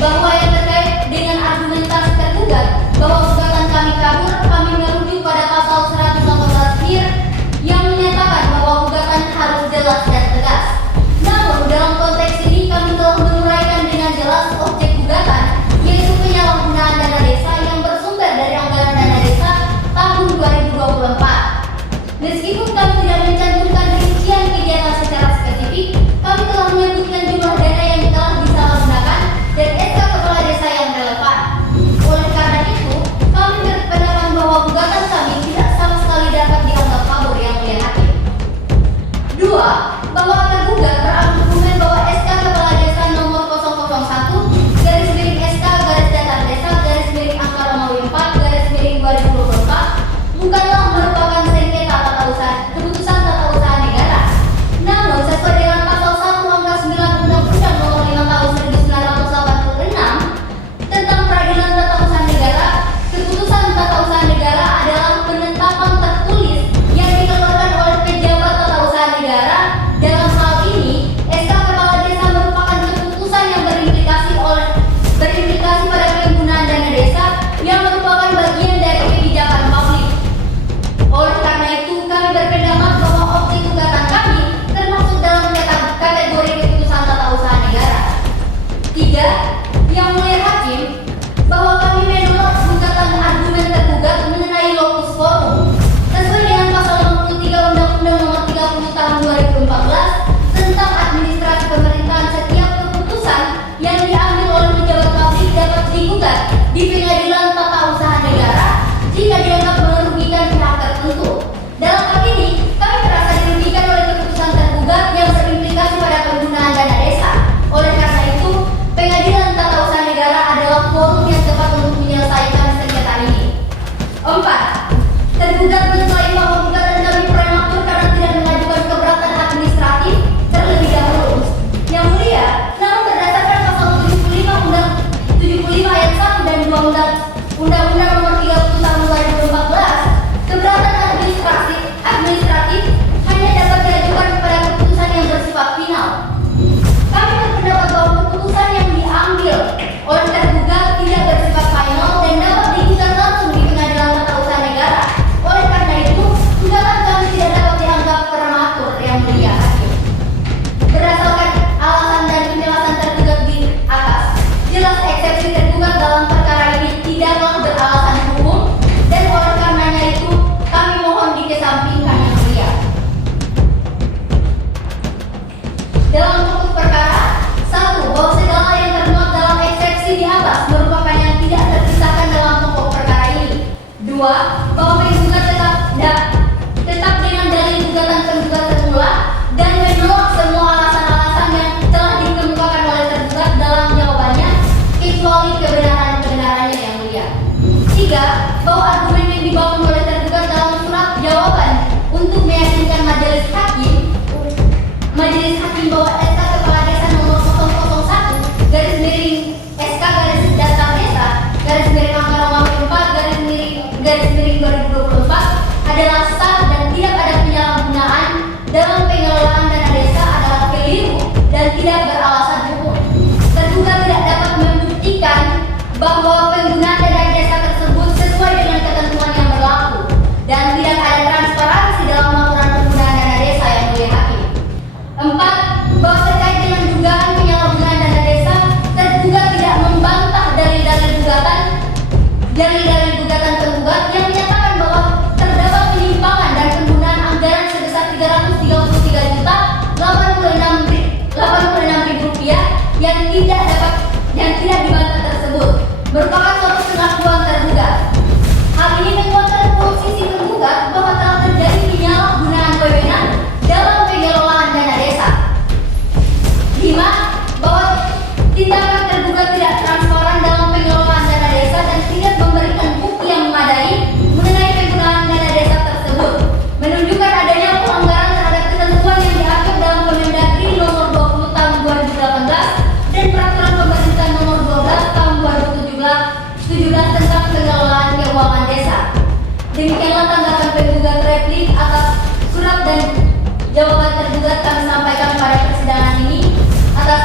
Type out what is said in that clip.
bahwa yang terkait dengan argumentasi tergugat bahwa gugatan kami kabur, kami merujuk pada pasal 118 HIR yang menyatakan bahwa gugatan harus jelas dan tegas. Namun dalam konteks ini kami telah menguraikan dengan jelas objek gugatan, yaitu penyalahgunaan dana desa yang bersumber dari anggaran dana desa tahun 2024. Meskipun kami tidak mencantumkan rincian kegiatan secara spesifik, kami telah menyebutkan jumlah dana yang telah disalahgunakan dan SK kepala desa yang relevan. Oleh karena itu, kami berpendapat bahwa gugatan kami tidak sama sekali dapat dianggap kabur yang mulia hakim. 2. Bahwa tergugat berargumen bahwa SK kepala desa nomor 001 garis miring SK garis datar desa garis miring angka Romawi 4 garis miring 2024 bukanlah merupakan sengketa keputusan tata usaha negara. Namun sesuai dengan pasal 1 angka 9 Undang-Undang Nomor 5 Tahun 1986 tentang peradilan tata usaha negara, keputusan tata usaha negara adalah penetapan tertulis yang dikeluarkan oleh pejabat tata usaha negara. Dalam hal ini, SK kepala desa merupakan keputusan yang berimplikasi pada penggunaan dana desa yang merupakan bagian dari kebijakan publik. Oleh karena itu, kami berpendapat bahwa objek gugatan kami termasuk dalam kategori keputusan tata usaha negara. 3. Yang mulia hakim, bahwa kami menolak gugatan argumen tergugat mengenai locus forum. Sesuai dengan pasal 63 Undang-Undang Nomor 30 Tahun 2014 tentang administrasi pemerintahan, setiap keputusan yang diambil oleh pejabat publik dapat digugat di pengadilan tata usaha negara jika dianggap merugikan pihak tertentu. Dalam hal ini, kami merasa dirugikan oleh keputusan tergugat yang berimplikasi pada penggunaan dana desa. Oleh karena itu, pengadilan tata usaha negara adalah forum yang tepat untuk menyelesaikan sengketa ini. 4. Tergugat mengklaim bahwa gugatan kami prematur karena tidak mengajukan keberatan administratif terlebih dahulu. Yang mulia, namun berdasarkan pasal 75 ayat 1 dan 2 Undang-Undang Nomor 30 Tahun 2014, keberatan administratif hanya dapat diajukan kepada keputusan yang bersifat final. Kami berpendapat bahwa keputusan yang diambil oleh tergugat tidak bersifat final dan dapat digugat langsung di pengadilan tata usaha negara. Oleh karena itu, gugatan kami tidak dapat dianggap prematur yang mulia hakim. Berdasarkan alasan dan penjelasan tergugat di atas, jelas eksepsi tergugat dalam perkara ini tidaklah beralasan hukum dan oleh karenanya itu kami mohon dikesampingkan yang mulia. Dalam pokok perkara, 1. Bahwa segala yang termuat dalam eksepsi di atas merupakan yang tidak terpisahkan dalam pokok perkara ini. 2. Bahwa penggugat tetap dengan dalil gugatan tergugat semula dan menolak semua alasan-alasan yang telah dikemukakan oleh tergugat dalam jawabannya kecuali kebenarannya yang mulia. 3. Bahwa argumen yang dibangun oleh tergugat dalam surat jawaban untuk meyakinkan majelis hakim bahwa SK kepala desa nomor 001 garis miring SK garis datar desa garis miring angka Romawi 4 garis miring 2024 adalah sah dan tidak ada penyalahgunaan dalam pengelolaan dana desa adalah keliru dan tidak beralasan hukum. Tergugat tidak dapat membuktikan bahwa penggunaan dana desa tersebut sesuai dengan ketentuan yang berlaku dan tidak ada transparansi dalam laporan penggunaan dana desa yang mulia hakim. 4. Bahwa terkait dengan dugaan penyalahgunaan dana desa, tergugat tidak membantah dalil-dalil gugatan tergugat yang menyatakan bahwa terdapat penyimpangan dan penggunaan anggaran sebesar Rp333.086 yang tidak dibantah tersebut merupakan suatu pengakuan tergugat. Hal ini menguatkan posisi tergugat bahwa telah terjadi penyalahgunaan wewenang dalam pengelolaan dana desa. 5. Bahwa tindakan tergugat tidak transparan dalam pengelolaan dana desa dan tidak memberikan bukti yang memadai mengenai penggunaan dana desa tersebut, menunjukkan adanya pelanggaran terhadap ketentuan yang diatur dalam Permendagri Nomor 20 Tahun 2018 dan Peraturan Pemerintah Nomor 12 Tahun 2017 tentang pengelolaan keuangan desa. Demikianlah tanggapan penggugat replik atas surat dan jawaban tergugat kami sampaikan pada persidangan ini. Atas